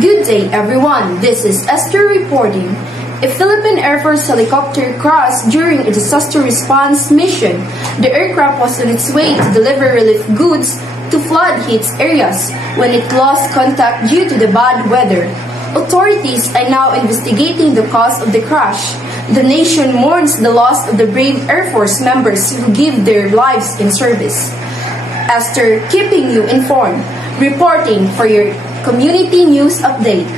Good day, everyone. This is Esther reporting. A Philippine Air Force helicopter crashed during a disaster response mission. The aircraft was on its way to deliver relief goods to flood-hit areas when it lost contact due to the bad weather. Authorities are now investigating the cause of the crash. The nation mourns the loss of the brave Air Force members who give their lives in service. Esther keeping you informed, reporting for your Community News Update.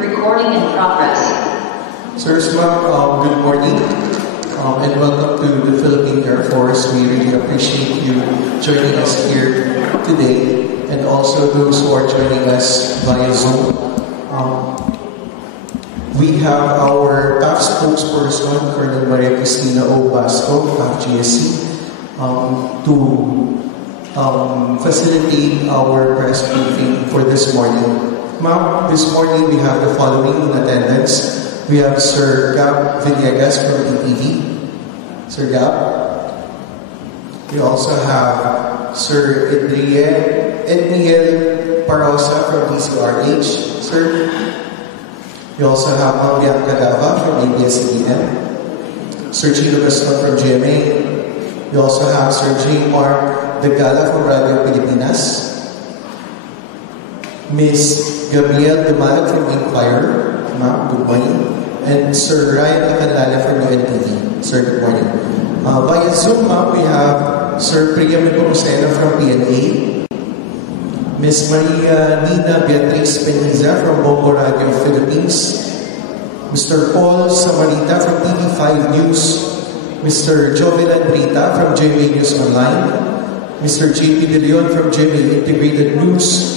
Recording in progress. Sirs, ma'am, good morning and welcome to the Philippine Air Force. We really appreciate you joining us here today and also those who are joining us via Zoom. We have our PAF spokesperson, Colonel Maria Cristina O. Basco, PAF GSC, to facilitate our press briefing for this morning. Ma'am, this morning we have the following in attendance. We have Sir Gab Villegas from ATV. Sir Gab. We also have Sir Edniel Parosa from DCRH. Sir. We also have Ma'am Bianca Dava from ABS-CBN. Sir Chino Gaston from GMA. We also have Sir J. Mark Degala from Radio Pilipinas. Ms. Gabrielle Dumalat from Inquirer. Ma'am, good morning. And Sir Ryan Acanala from UNTV. Sir, good morning. Via Zoom, ma'am, we have Sir Priam Nepomuceno from PNA. Ms. Maria Nina Beatriz Peniza from Bongo Radio Philippines. Mr. Paul Samarita from TV5 News. Mr. Jovelan Rita from GMA News Online. Mr. JP De Leon from GMA Integrated News.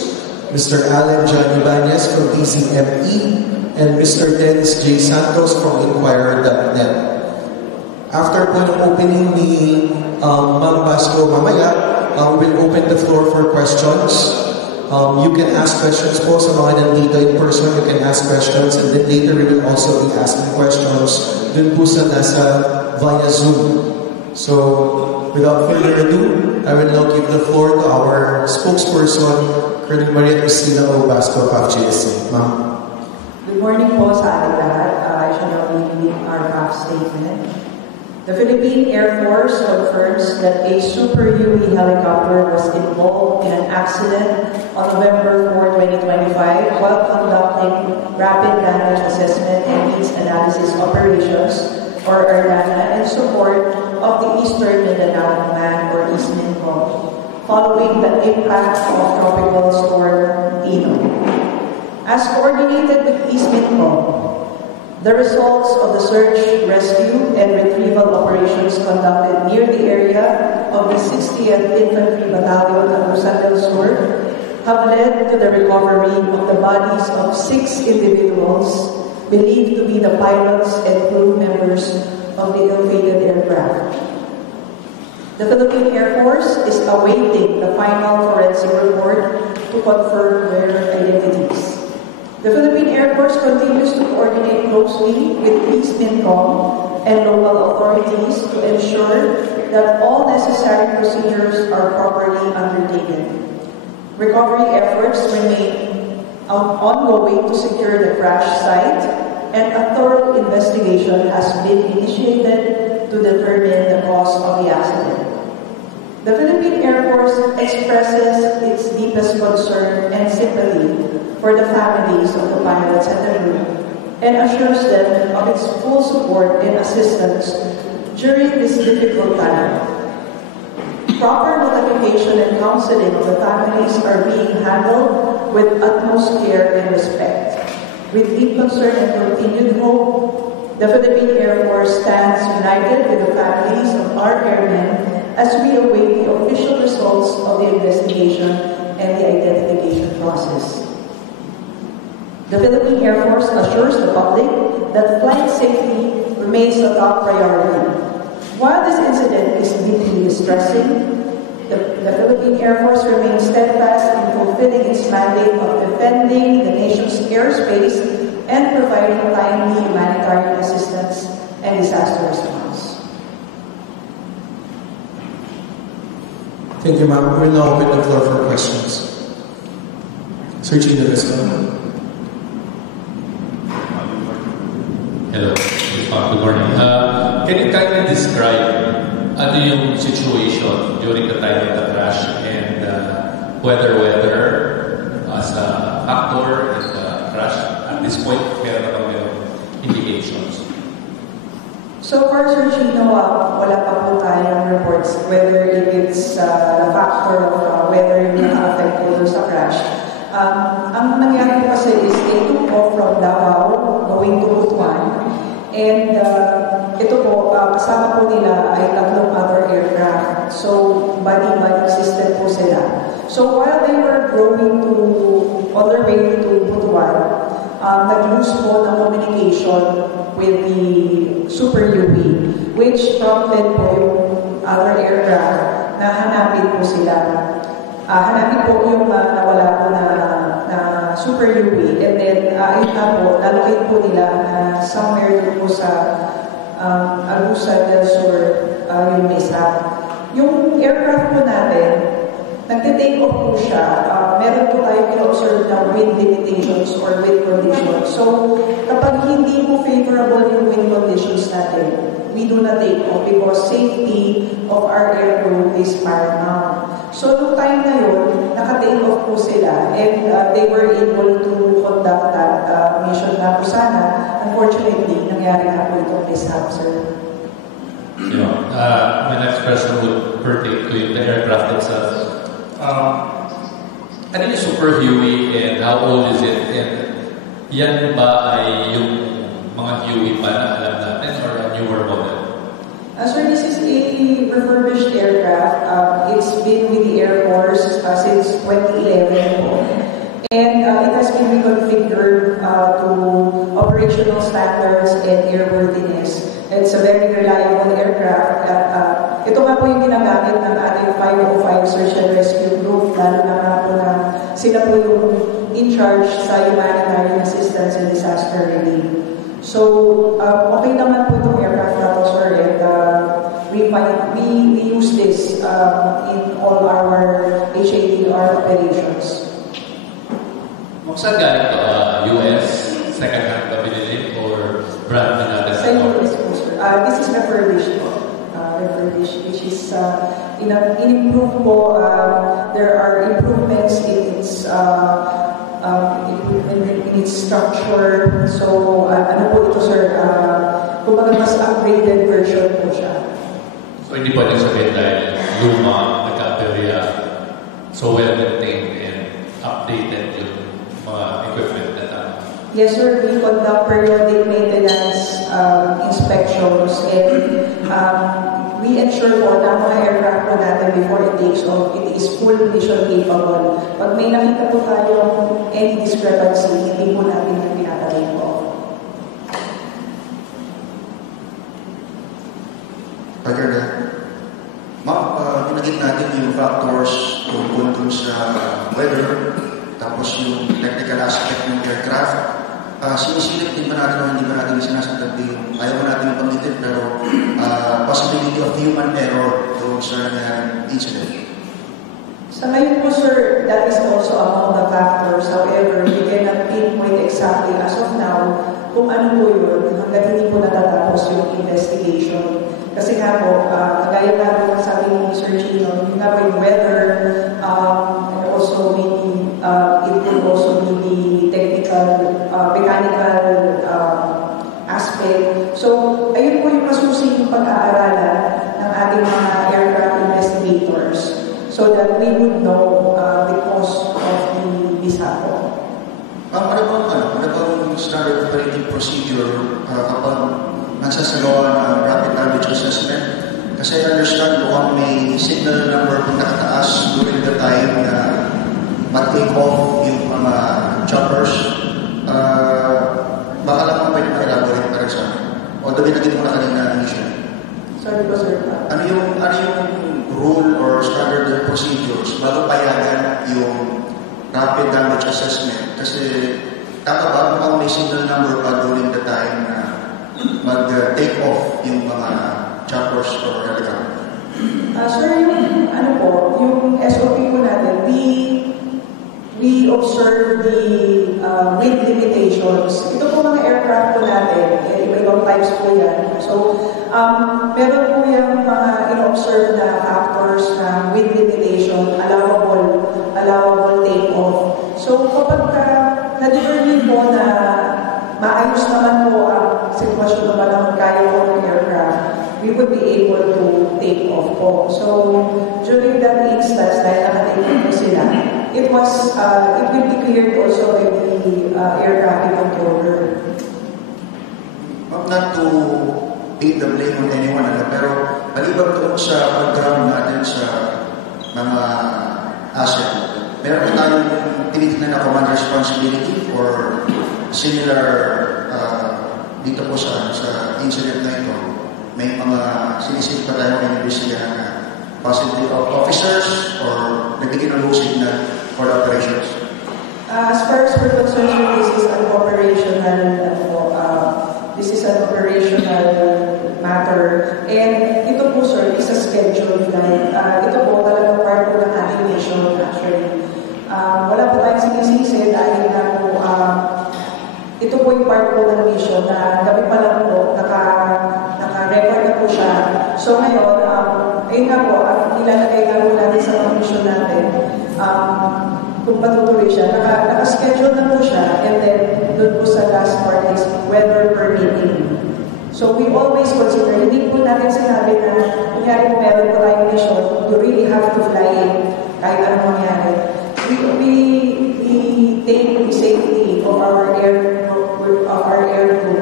Mr. Alan John Ibanez from TCME, and Mr. Dennis J. Santos from Inquirer.net. After po ng opening ni Ma'am Basco mamaya, we will open the floor for questions. You can ask questions po sa mga nandito in person. You can ask questions, and then later we will also be asking questions dun po sa nasa via Zoom. So, without further ado, I will now give the floor to our spokesperson, Colonel Maria Cristina O. Basco, PAF GSC. Ma'am. Good morning po sa ating lahat. I shall now read our PAF statement. The Philippine Air Force confirms that a Super Huey helicopter was involved in an accident on November 4, 2025 while conducting rapid damage assessment and needs analysis operations, or ARDANA, in support of the Eastern Mindanao Command, or EastMINCOM, following the impact of Tropical Storm Tino. As coordinated with EastMINCOM, the results of the search, rescue, and retrieval operations conducted near the area of the 60th Infantry Battalion at Agusan del Sur have led to the recovery of the bodies of 6 individuals believed to be the pilots and crew members of the ill-fated aircraft. The Philippine Air Force is awaiting the final forensic report to confirm their identities. The Philippine Air Force continues to coordinate closely with EastMINCOM and local authorities to ensure that all necessary procedures are properly undertaken. Recovery efforts remain ongoing to secure the crash site, and a thorough investigation has been initiated to determine the cause of the accident. The Philippine Air Force expresses its deepest concern and sympathy for the families of the pilots and the crew, and assures them of its full support and assistance during this difficult time. Proper notification and counseling of the families are being handled with utmost care and respect. With deep concern and continued hope, the Philippine Air Force stands united with the families of our airmen as we await the official results of the investigation and the identification process. The Philippine Air Force assures the public that flight safety remains a top priority. While this incident is deeply distressing, the Philippine Air Force remains steadfast in fulfilling its mandate of defending the nation's airspace and providing timely humanitarian assistance and disaster response. Thank you, ma'am. We'll now open the floor for questions. Sir Gino Rizzo. Hello. Good morning. Can you kindly describe ano yung situation during the time of the crash and whether as a factor in the crash at this point, meron na bang indications? So far, Sir Gino, wala pa po tayong reports whether it's the factor of whether yung na-affect po sa crash. Ang nangyari po kasi is they took off from Davao going to Butuan. And ito po, kasama po nila ay 3 other aircraft. So, body-body system po sila. So, while they were going on their way to Butuan, nag-lose po ng communication with the Super UV, which prompted po yung other aircraft na hanapin po sila. Hanapin po yung nawala po na Super UV, and then ayun na po, lalakit po nila somewhere doon po sa Agusa del Sur, yung mesa. Yung aircraft po natin, nagte-take off po siya. Meron po tayo in-observe na wind limitations or wind conditions. So, kapag hindi po favorable yung wind conditions natin, we do not take off because safety of our aircrew is paramount. So, noong time na yun, naka-take off po sila and they were able to conduct that mission na po sana. Unfortunately, nangyari na po itong mishap, sir. My next question would pertain to the aircraft itself. Ano yung Super Huey and how old is it? And yan ba ay yung mga Huey pa na alam natin or a newer model? Sir, this is a refurbished aircraft. It's been with the Air Force since 2011 po. And it has been reconfigured to operational standards and airworthiness. It's a very reliable aircraft. Ito nga po yung ginagamit ng ating 505 Search and Rescue Group, lalo na nga po na sila po yung in charge sa humanitarian assistance and disaster relief. So, okay naman po itong aircraft na to, sir, and we use this in all our HADR operations. Saan galing ito? US? Second hand ba binili? Or brand na natin? Sa US po, sir. This is refurbished po. Refurbished, which is in-improve po. There are improvements in its structure. So, ano po ito, sir? Kumbaga mas upgraded version po siya. So, hindi po din sabihin dahil luma, nagka-aperya, so well-maintained and updated yung mga equipment na tama. Yes, sir. We conduct periodic maintenance inspections and we ensure po na mga aircraft po natin before it takes off, it is full mission capable. Pag may nakita po tayo any discrepancy, hindi po natin yung pinatay po. Ma'am, pinagit natin yung factors tungkol dun sa weather, tapos yung technical aspect ng aircraft. Sinisilip din ba natin o hindi ba natin sinasabi yung ayaw mo natin pamitin pero possibility of human error doon sa incident? Sa ngayon po, sir, that is also among the factors. However, we cannot pinpoint exactly as of now kung ano po yun hanggang hindi po natatapos yung investigation. Kasi nga po, kagaya nga po sabi ni Sir Gino, yung nga po yung weather, and also maybe it could also be the technical, mechanical aspect. So, ayun po yung masusing pag-aaralan ng ating mga aircraft investigators so that we would know the cause of the mishap. Ano bang standard operating procedure kapag nagsasagawa ng rapid damage assessment? Kasi I understand kung may signal number kung nakataas during the time na mag-take off yung mga choppers. Baka lang pwede na elaborate para sa akin. Although binagin mo na kanina initially. Sorry po, sir. Ano yung rule or standard procedures bago payagan yung rapid damage assessment? Kasi tama ba mukhang may signal number pa during the time na mag-take off yung mga choppers or helicopter? Sir, yung yung SOP po natin, we observe the weight limitations. Ito po mga aircraft po natin, iba-ibang types po yan. So, meron po yung mga in-observe na factors na weight limitation, allowable take-off. So, kapag na-determine po na maayos naman po ang sitwasyon naman ng kaya po ng aircraft, we would be able to take off po. So, during that instance, dahil nakatake po sila, it will be cleared also by the air traffic controller. Not to take the blame on anyone, pero maliban doon sa pag-ground natin sa mga asset, meron tayong tinitignan na command responsibility or similar dito po sa incident na ito. May mga sinisip pa tayong inimbestigahan na possibly of officers or nagiging ng low signal for the operations? As far as we're concerned, this is an operational matter. And ito po, sir, is a scheduled flight. Ito po talagang part po ng ating mission, actually. Wala po tayong sinisisi dahil na po, ito po yung part po ng mission na gabi pa lang po, naka-record na po siya. So ngayon, ayun nga po, ilalagay na po natin sa mga mission natin. Kung matutuloy siya, naka-schedule na po siya, and then doon po sa last part is weather permitting. So we always consider, hindi po natin sinabi na kunyari po meron po tayong mission, you really have to fly in kahit anong mangyari. We take the safety of our air crew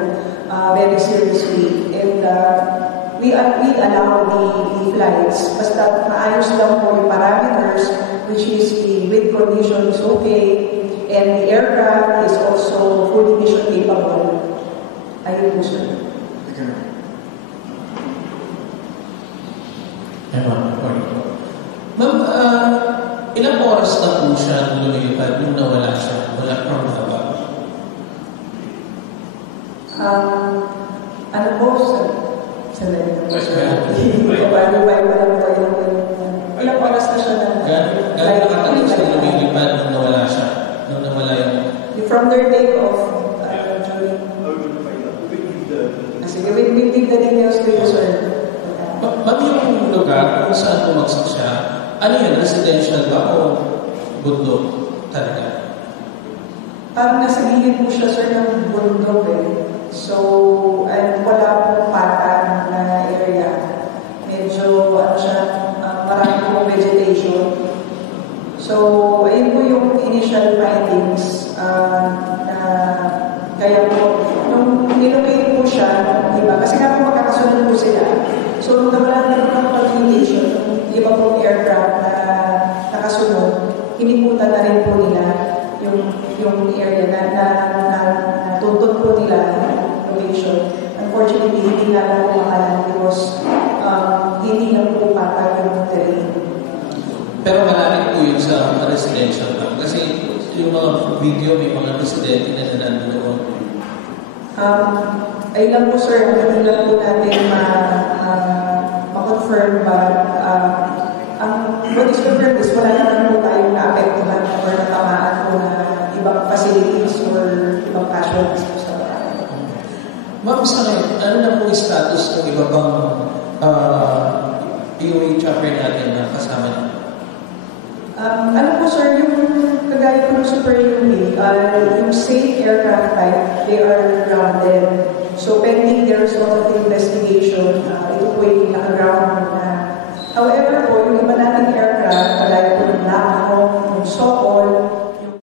very seriously, and we allow the flights basta maayos lang po yung parameters, which is the wind condition is okay and the aircraft is also fully mission capable. Ayun po, sir. Ma'am, ilang oras na po siya nung lumilipad nung nawala siya? Wala from haba? Ano po, sir? Ilang oras na siya na? Gano'n nakatagal siya lumilipad nung nawala siya? Nung nawala yung... From their take-off, sige, we'll take the details to you, sir. Ma'am, yung lugar kung saan bumagsak siya, ano yun? Residential ba o bundok talaga? Parang nasa gilid po siya, sir, ng bundok eh. So, wala pong patan na area. Medyo, marami pong vegetation. So, ayun po yung initial findings na kaya po, nung nilocate po siya, diba? Kasi nga po magkakasunod po sila. So, nung nawala na ng pag-relation, yung iba pong aircraft na nakasunod, hiniputan na rin po nila yung area na tuntun po nila location. Unfortunately, hindi nga lang po makalan because hindi lang po patag yung terrain. Pero malapit po yun sa residential lang. Kasi yung mga video, may mga residente na nandoon. Ayun lang po, sir, hindi lang po natin ma-confirm ba what is confirmed is wala naman po tayong na-apektuhan or natamaan po na ibang facilities or ibang casualties po sa barangay. Ma'am, sa ngayon, ano na po yung status ng iba bang POA chopper natin na kasama niyo? Ano po, sir, yung kagaya po ng Super UV, yung safe aircraft type, they are grounded. So, pending their sort of investigation, ito po yung naka-ground na. However po, yung iba nating aircraft, kagaya po ng Black Hawk, yung Sokol,